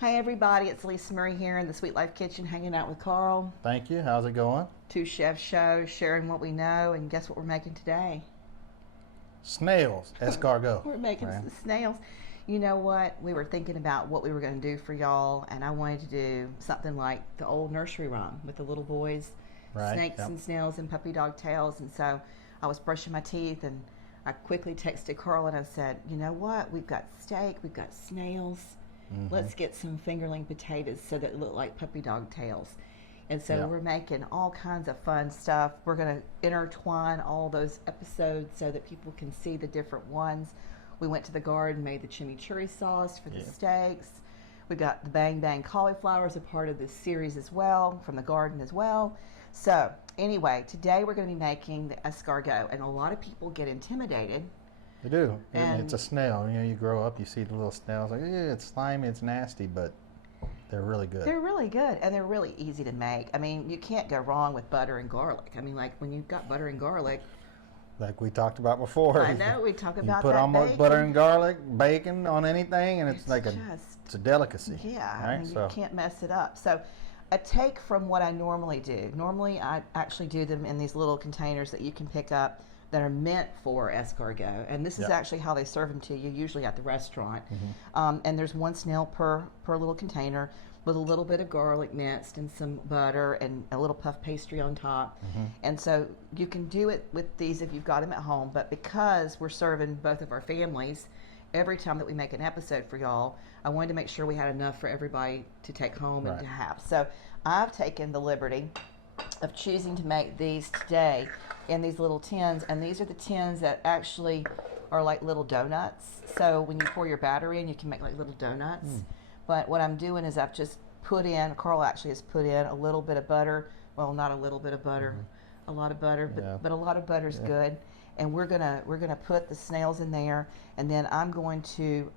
Hi everybody, it's Alisamurray here in the Sweet Life Kitchen hanging out with Carl. Thank you. How's it going? Two chef shows, sharing what we know, and guess what we're making today? Snails, escargot. We're making snails. You know what? We were thinking about what we were going to do for y'all, and I wanted to do something like the old nursery rhyme with the little boys, snakes and snails and puppy dog tails. And so I was brushing my teeth, and I quickly texted Carl and I said, you know what? We've got steak, we've got snails. Let's get some fingerling potatoes so that it look like puppy dog tails. And so we're making all kinds of fun stuff. We're going to intertwine all those episodes so that people can see the different ones. We went to the garden, made the chimichurri sauce for the steaks. We got the bang bang cauliflower as a part of this series as well, from the garden as well. So anyway, today we're going to be making the escargot, and a lot of people get intimidated. They do. And it's a snail. You know, you grow up, you see the little snails, like, it's slimy, it's nasty, but they're really good. They're really good, and they're really easy to make. I mean, you can't go wrong with butter and garlic. I mean, like when you've got butter and garlic. Like we talked about before. I know, we talk about that. You put almost bacon. butter and garlic, bacon on anything, and it's like it's a delicacy. Yeah, right? I mean, you can't mess it up. So a take from what I normally do. Normally, I actually do them in these little containers that you can pick up that are meant for escargot, and this is actually how they serve them to you, usually at the restaurant. And there's one snail per little container with a little bit of garlic minced and some butter and a little puff pastry on top. And so you can do it with these if you've got them at home, but because we're serving both of our families every time that we make an episode for y'all, I wanted to make sure we had enough for everybody to take home and to have. So I've taken the liberty of choosing to make these today in these little tins, and these are the tins that actually are like little donuts. So when you pour your batter in, you can make like little donuts. But what I'm doing is I've just put in, Carl actually has put in a little bit of butter. Well, not a little bit of butter, a lot of butter, but a lot of butter's good. And we're gonna put the snails in there, and then I'm going to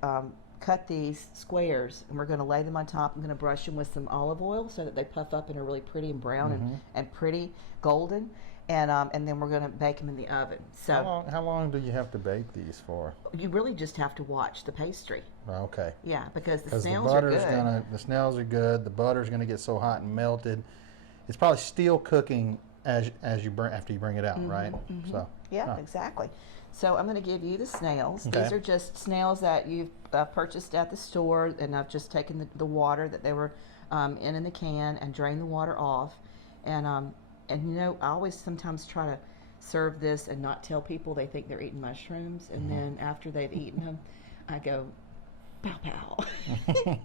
cut these squares, and we're going to lay them on top. I'm going to brush them with some olive oil so that they puff up and are really pretty and brown and pretty golden. And then we're going to bake them in the oven. So how long do you have to bake these for? You really just have to watch the pastry. Okay. Yeah, because the snails are good. The snails are good. The butter's going to get so hot and melted. It's probably still cooking after you bring it out, right? So exactly. So I'm going to give you the snails. Okay. These are just snails that you've purchased at the store, and I've just taken the water that they were in the can and drained the water off. And you know, I always sometimes try to serve this and not tell people. They think they're eating mushrooms, and then after they've eaten them, I go, pow pow.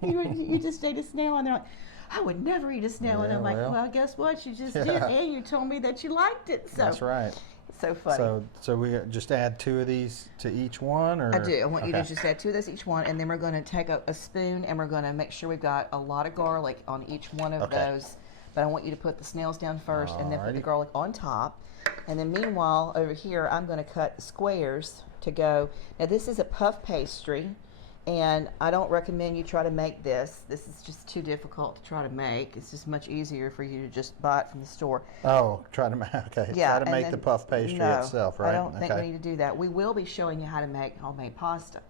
you just ate a snail, and they're like, I would never eat a snail. And I'm like, well, guess what? You just did, and you told me that you liked it. So that's right. So funny. So we just add 2 of these to each one, or I do. I want you to just add 2 of those each one, and then we're going to take a spoon, and we're going to make sure we've got a lot of garlic on each one of those. But I want you to put the snails down first, and then put the garlic on top. And then meanwhile, over here, I'm going to cut squares to go. Now this is a puff pastry, and I don't recommend you try to make this. This is just too difficult to try to make. It's just much easier for you to just buy it from the store. Oh, try to make the puff pastry itself, right? I don't think we need to do that. We will be showing you how to make homemade pasta.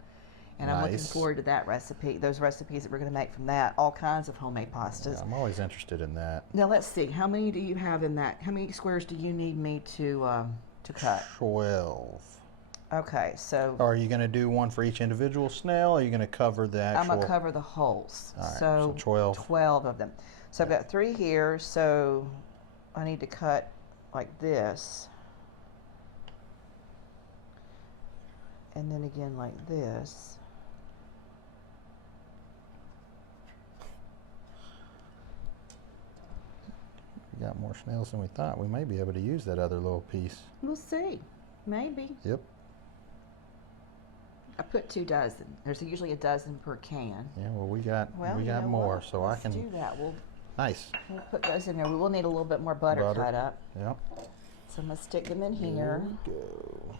And I'm looking forward to that recipe, those recipes that we're going to make from that, all kinds of homemade pastas. Yeah, I'm always interested in that. Now let's see, how many do you have in that? How many squares do you need me to cut? 12. Okay, so... Are you going to do one for each individual snail, or are you going to cover the actual... I'm going to cover the holes. All right, so 12. 12 of them. So I've got 3 here, so I need to cut like this. And then again like this. We got more snails than we thought. We may be able to use that other little piece. We'll see. Maybe. Yep. I put 2 dozen. There's usually a dozen per can. Yeah, well, we got more, so Let's I can do that. We'll put those in there. We will need a little bit more butter cut up. Yep. So I'm going to stick them in here. Here we go.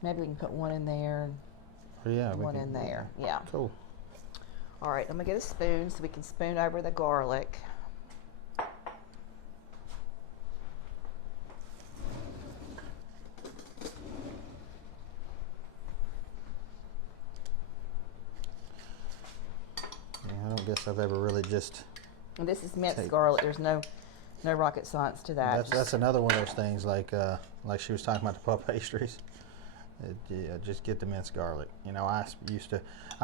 Maybe we can put one in there. One in there. Yeah. Cool. All right, I'm going to get a spoon so we can spoon over the garlic. guess I've ever really just. And this is minced garlic. There's no rocket science to that. That's another one of those things like she was talking about the puff pastries. Yeah, just get the minced garlic. You know, I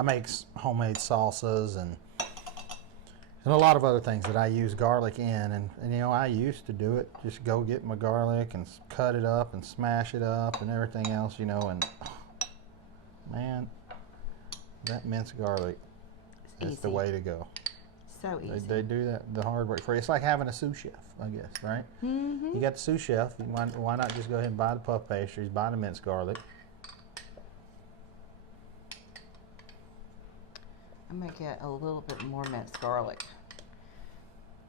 make homemade salsas and a lot of other things that I use garlic in, and you know, I used to do it. Just go get my garlic and cut it up and smash it up and everything else, you know, and man, that minced garlic is the way to go. So easy. They do that the hard work for you. It's like having a sous chef, I guess, right? Mm-hmm. You got the sous chef. Why not just go ahead and buy the puff pastries, buy the minced garlic? I'm going to get a little bit more minced garlic,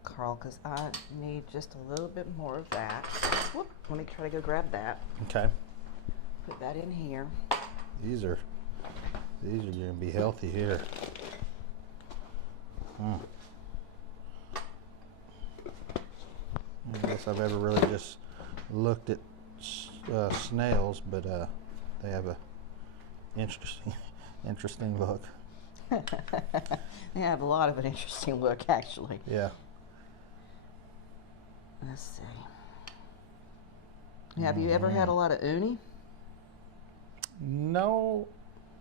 Carl, because I need just a little bit more of that. Whoop, let me try to go grab that. Okay. Put that in here. These are going to be healthy here. I don't guess I've ever really just looked at snails, but they have a interesting look. They have a lot of an interesting look, actually. Yeah. Let's see. Have you ever had a lot of uni? No.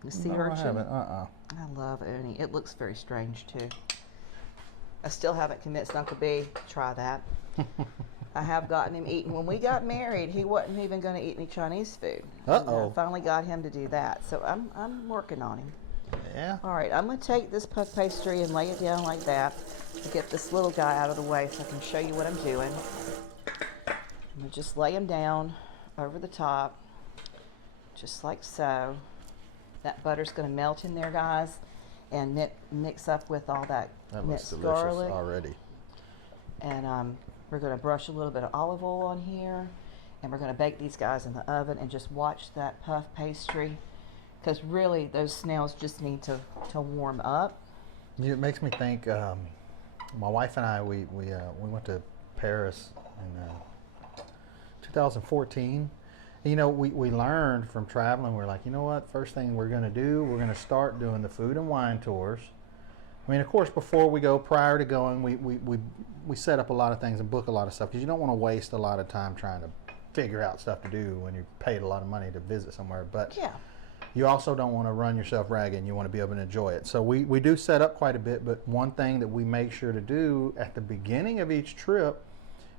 The sea no, urchin? I haven't. I love uni. It looks very strange, too. I still haven't convinced Uncle B to try that. I have gotten him eating. When we got married, he wasn't even going to eat any Chinese food. Uh-oh. I finally got him to do that. So I'm working on him. Yeah. All right, I'm going to take this puff pastry and lay it down like that to get this little guy out of the way so I can show you what I'm doing. I'm going to just lay him down over the top, just like so. That butter's going to melt in there, guys, and mix up with all that minced garlic already. And we're going to brush a little bit of olive oil on here, and we're going to bake these guys in the oven and just watch that puff pastry, because really those snails just need to warm up. It makes me think. My wife and I we went to Paris in 2014. You know, we learned from traveling. We're like, you know what? First thing we're going to do, we're going to start doing the food and wine tours. I mean, of course, before we go, prior to going, we set up a lot of things and book a lot of stuff, because you don't want to waste a lot of time trying to figure out stuff to do when you paid a lot of money to visit somewhere. But Yeah. you also don't want to run yourself ragged, and you want to be able to enjoy it. So we do set up quite a bit, but one thing that we make sure to do at the beginning of each trip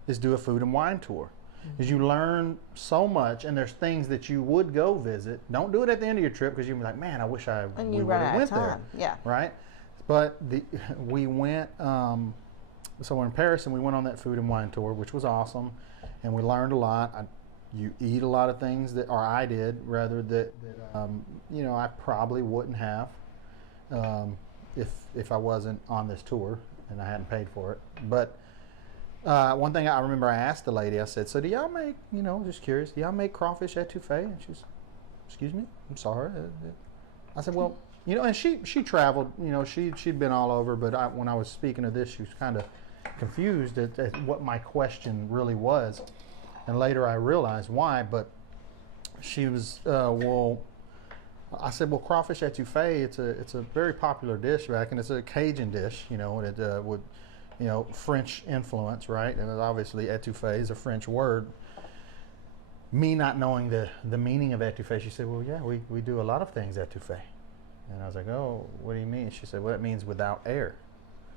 is do a food and wine tour. Because you learn so much, and there's things that you would go visit. Don't do it at the end of your trip, because you'll be like, man, I wish we would have went there. Yeah. Right? But we went, so we're in Paris, and we went on that food and wine tour, which was awesome, and we learned a lot. You eat a lot of things that, or I did, rather, that you know, I probably wouldn't have if I wasn't on this tour and I hadn't paid for it. But one thing I remember, I asked the lady, I said, so do y'all make, you know, just curious, do y'all make crawfish etouffee? And she was, excuse me, I'm sorry. I said, well, you know, and she traveled, you know, she'd been all over, but when I was speaking of this, she was kind of confused at what my question really was. And later I realized why, but she was, well, I said, well, crawfish etouffee, it's a very popular dish back, and it's a Cajun dish, you know, and it would, you know, French influence, right? And obviously etouffee is a French word. Me not knowing the meaning of etouffee, she said, well, yeah, we do a lot of things etouffee. And I was like, oh, what do you mean? She said, well, it means without air.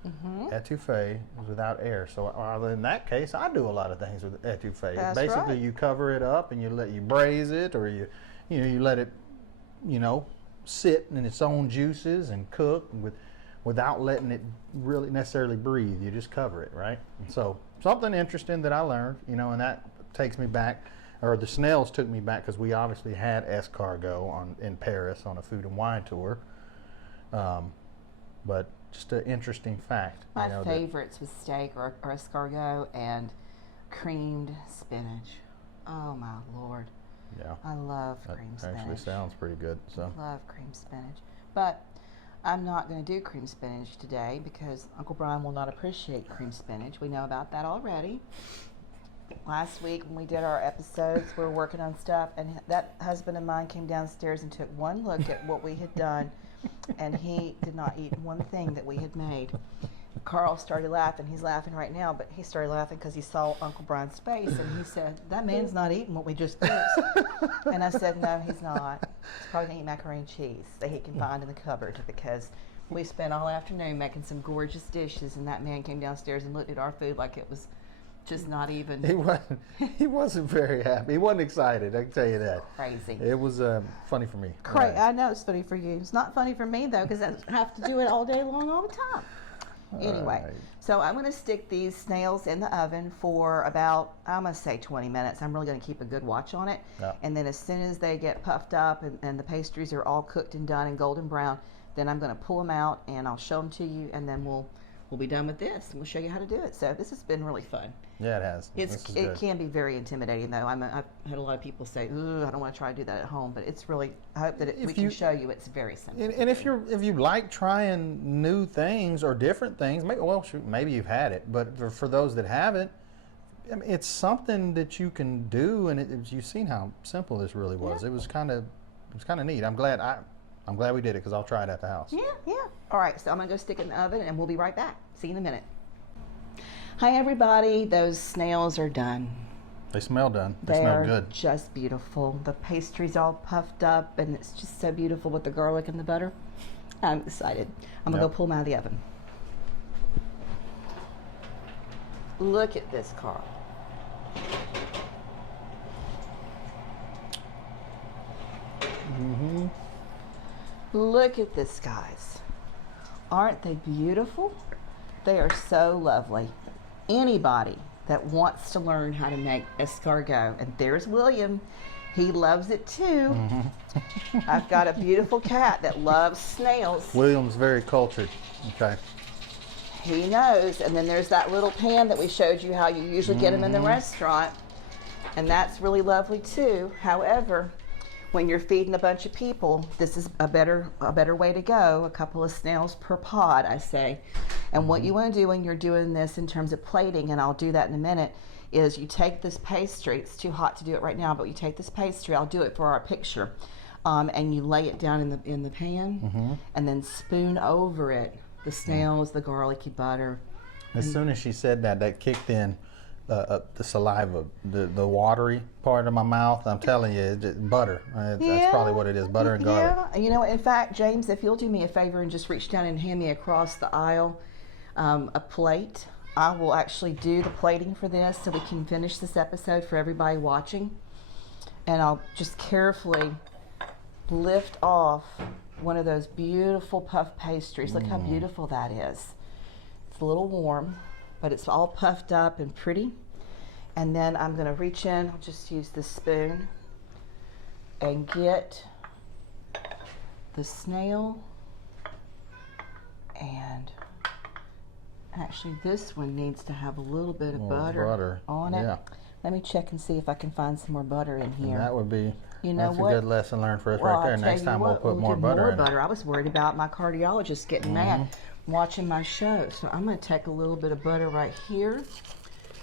Mm-hmm. Etouffee is without air. So in that case, I do a lot of things with etouffee. That's basically, right. You cover it up and you braise it, or you let it, you know, sit in its own juices and cook without letting it really necessarily breathe. You just cover it, right? And so something interesting that I learned, you know, and that takes me back, or the snails took me back, because we obviously had escargot in Paris on a food and wine tour. But just an interesting fact. My favorites with steak are escargot and creamed spinach. Oh my Lord. Yeah. I love creamed spinach. Actually sounds pretty good. So. I love creamed spinach. But I'm not going to do creamed spinach today, because Uncle Brian will not appreciate creamed spinach. We know about that already. Last week when we did our episodes, we were working on stuff, and that husband of mine came downstairs and took one look at what we had done and he did not eat one thing that we had made. Carl started laughing. He's laughing right now, but he started laughing because he saw Uncle Brian's face, and he said, "That man's not eating what we just fixed." And I said, "No, he's not. He's probably going to eat macaroni and cheese that he can find in the cupboard, because we spent all afternoon making some gorgeous dishes, and that man came downstairs and looked at our food like it was just not even." He wasn't very happy. He wasn't excited, I can tell you that. Crazy. It was funny for me. I know it's funny for you. It's not funny for me, though, because I have to do it all day long, all the time. Anyway, right. So I'm going to stick these snails in the oven for about, I'm going to say 20 minutes. I'm really going to keep a good watch on it. Yeah. And then as soon as they get puffed up and the pastries are all cooked and done and golden brown, then I'm going to pull them out and I'll show them to you, and then we'll be done with this, and we'll show you how to do it. So this has been really fun. Yeah, it has. It can be very intimidating, though. I've had a lot of people say, "Ooh, I don't want to try to do that at home," but it's really, I hope that we can show you it's very simple. And if you like trying new things or different things, maybe you've had it, but for those that haven't, I mean, it's something that you can do, and you've seen how simple this really was. Yeah. It was kind of neat. I'm glad we did it, because I'll try it at the house. Yeah. All right, so I'm going to go stick it in the oven, and we'll be right back. See you in a minute. Hi, everybody. Those snails are done. They smell done. They They smell are good. just beautiful. The pastry's all puffed up, and it's just so beautiful with the garlic and the butter. I'm excited. I'm going to go pull them out of the oven. Look at this, Carl. Mm-hmm. Look at this, guys. Aren't they beautiful? They are so lovely. Anybody that wants to learn how to make escargot, and there's William, he loves it too. Mm-hmm. I've got a beautiful cat that loves snails. William's very cultured. Okay. He knows. And then there's that little pan that we showed you how you usually get them in the restaurant, and that's really lovely too. However, when you're feeding a bunch of people, this is a better way to go. A couple of snails per pod, I say. And what you want to do when you're doing this in terms of plating, and I'll do that in a minute, is you take this pastry. It's too hot to do it right now, but you take this pastry. I'll do it for our picture, and you lay it down in the pan, and then spoon over it the snails, the garlicky butter. As soon as she said that, that kicked in the saliva, the watery part of my mouth. I'm telling you, butter. That's probably what it is, butter and garlic. Yeah, you know, in fact, James, if you'll do me a favor and just reach down and hand me across the aisle a plate, I will actually do the plating for this so we can finish this episode for everybody watching. And I'll just carefully lift off one of those beautiful puff pastries. Look how beautiful that is. It's a little warm, but it's all puffed up and pretty. And then I'm going to reach in, I'll just use this spoon, and get the snail. And actually this one needs to have a little bit of butter on it. Yeah. Let me check and see if I can find some more butter in here. And that would be, that's a good lesson learned for us right there. Next time we'll put more butter in it. I was worried about my cardiologist getting mad watching my show. So I'm going to take a little bit of butter right here,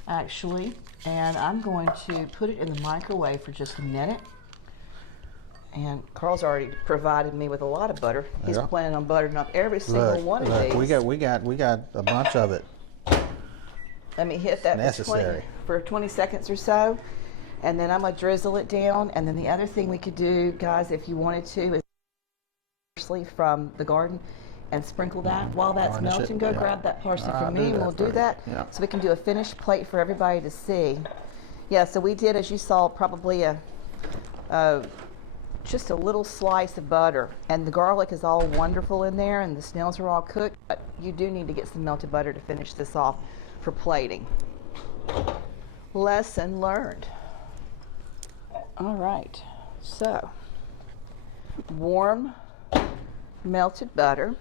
actually, and I'm going to put it in the microwave for just a minute. And Carl's already provided me with a lot of butter. He's planning on buttering up every single one of these. We got a bunch of it. Let me hit that for 20 seconds or so, and then I'm going to drizzle it down. And then the other thing we could do, guys, if you wanted to, is parsley from the garden and sprinkle that while that's melting. Go grab that parsley from me, and we'll do that so we can do a finished plate for everybody to see. Yeah, so we did, as you saw, probably just a little slice of butter, and the garlic is all wonderful in there, and the snails are all cooked, but you do need to get some melted butter to finish this off for plating. Lesson learned. All right, so warm melted butter,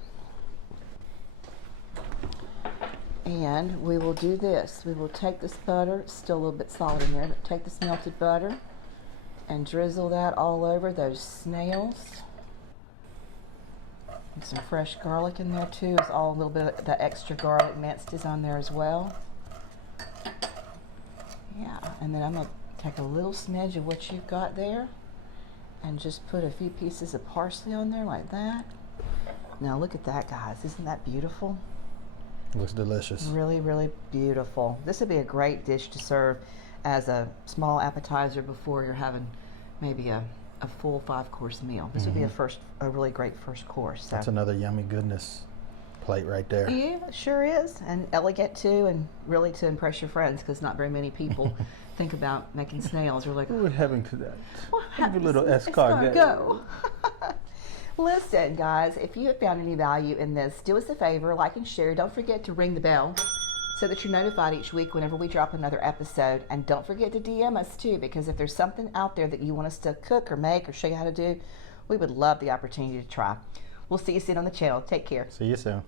and we will do this. We will take this butter, it's still a little bit solid in there, but take this melted butter and drizzle that all over those snails. And some fresh garlic in there too. It's all a little bit of the extra garlic minced is on there as well. Yeah, and then I'm going to take a little smidge of what you've got there and just put a few pieces of parsley on there like that. Now look at that, guys. Isn't that beautiful? Looks delicious. Really, really beautiful. This would be a great dish to serve as a small appetizer before you're having maybe a full 5-course meal. This would be a really great first course. So. That's another yummy goodness plate right there. Yeah, it sure is. And elegant too, and really to impress your friends, because not very many people think about making snails. We're like, what are we having today? Have a little escargot. Listen, guys, if you have found any value in this, do us a favor, like and share. Don't forget to ring the bell so that you're notified each week whenever we drop another episode. And don't forget to DM us too, because if there's something out there that you want us to cook or make or show you how to do, we would love the opportunity to try. We'll see you soon on the channel. Take care. See you soon.